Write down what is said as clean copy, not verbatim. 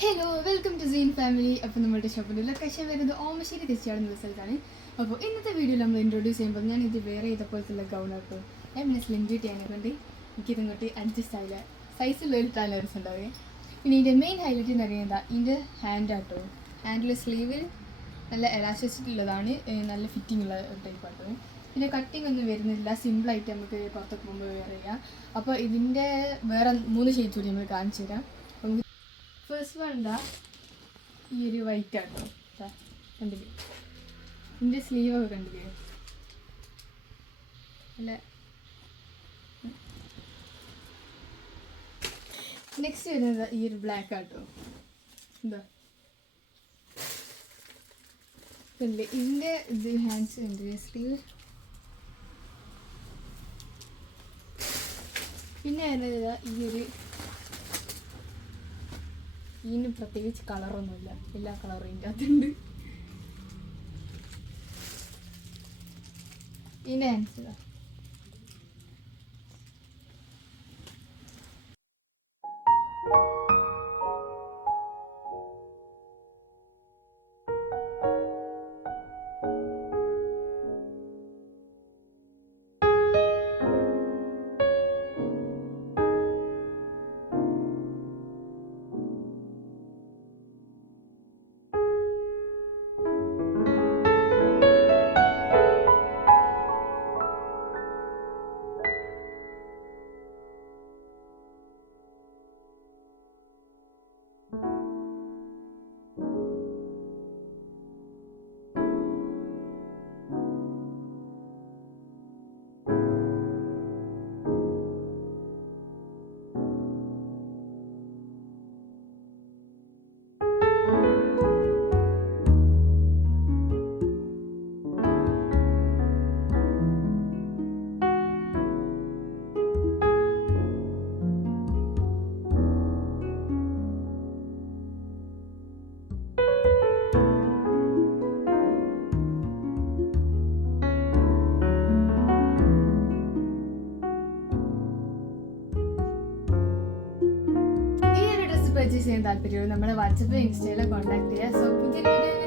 Hello welcome to seen family. അപ്പോൾ നമ്മുടെ ഷോപ്പിൻ്റെ ലൊക്കേഷൻ വരുന്നത് ഓമശ്ശേരി തെച്ചിയാടുന്ന സ്ഥലത്താണ്. അപ്പോൾ ഇന്നത്തെ വീഡിയോയിൽ നമ്മൾ ഇൻട്രൊഡ്യൂസ് ചെയ്യുമ്പോൾ ഞാൻ ഇത് വേറെ ചെയ്തപ്പോഴത്തുള്ള ഗൗണാട്ടോ. ഞാൻ പിന്നെ സ്ലിം ബ്യൂട്ടി ചെയ്യാനെക്കൊണ്ട് എനിക്കിതിങ്ങോട്ട് അഡ്ജസ്റ്റ് ആയില്ല, സൈസുള്ള ഒരു ടൈലേഴ്സ് ഉണ്ടാവുക. പിന്നെ ഇതിൻ്റെ മെയിൻ ഹൈലൈറ്റ് എന്ന് പറയുന്നത് ഇതിൻ്റെ ഹാൻഡ് ആട്ടോ. ഹാൻഡിൽ സ്ലീവിൽ നല്ല എലാസ്റ്റിസിറ്റി ഉള്ളതാണ്, നല്ല ഫിറ്റിംഗ് ഉള്ള ഒരു ടൈപ്പ് ആട്ടോ. പിന്നെ കട്ടിങ് ഒന്നും വരുന്നില്ല, സിമ്പിളായിട്ട് നമുക്ക് പുറത്തൊക്കെ പോകുമ്പോൾ വെയർ ചെയ്യാം. അപ്പോൾ ഇതിൻ്റെ വേറെ 3 ഷെയ്ഡ്സ് കൂടി നമ്മൾ കാണിച്ചു തരാം. ഫസ്റ്റ് വൺ എന്താ ഈ ഒരു വൈറ്റ് ആട്ടോ. കണ്ടില്ലേ, ഇതിൻ്റെ സ്ലീവൊക്കെ കണ്ടില്ലേ, അല്ല. നെക്സ്റ്റ് വരുന്നത് ഈ ഒരു ബ്ലാക്ക് ആട്ടോ. എന്താ ഇതിൻ്റെ ഇത് ഹാൻഡ്സ് കണ്ടില്ലേ, സ്ലീവ്. പിന്നെ വരുന്നത് ഈ ഒരു, ഇതിന് പ്രത്യേകിച്ച് കളറൊന്നുമില്ല, എല്ലാ കളറും ഇതിൻ്റെ അകത്തുണ്ട്. ഇതിൻ്റെ ഹാൻഡ്സ് ഇതാ. പർച്ചേസ് ചെയ്യാൻ താല്പര്യമുള്ളൂ നമ്മുടെ വാട്സപ്പ് ഇൻസ്റ്റയിൽ കോൺടാക്ട് ചെയ്യുക. സോ പുതിയ വീഡിയോ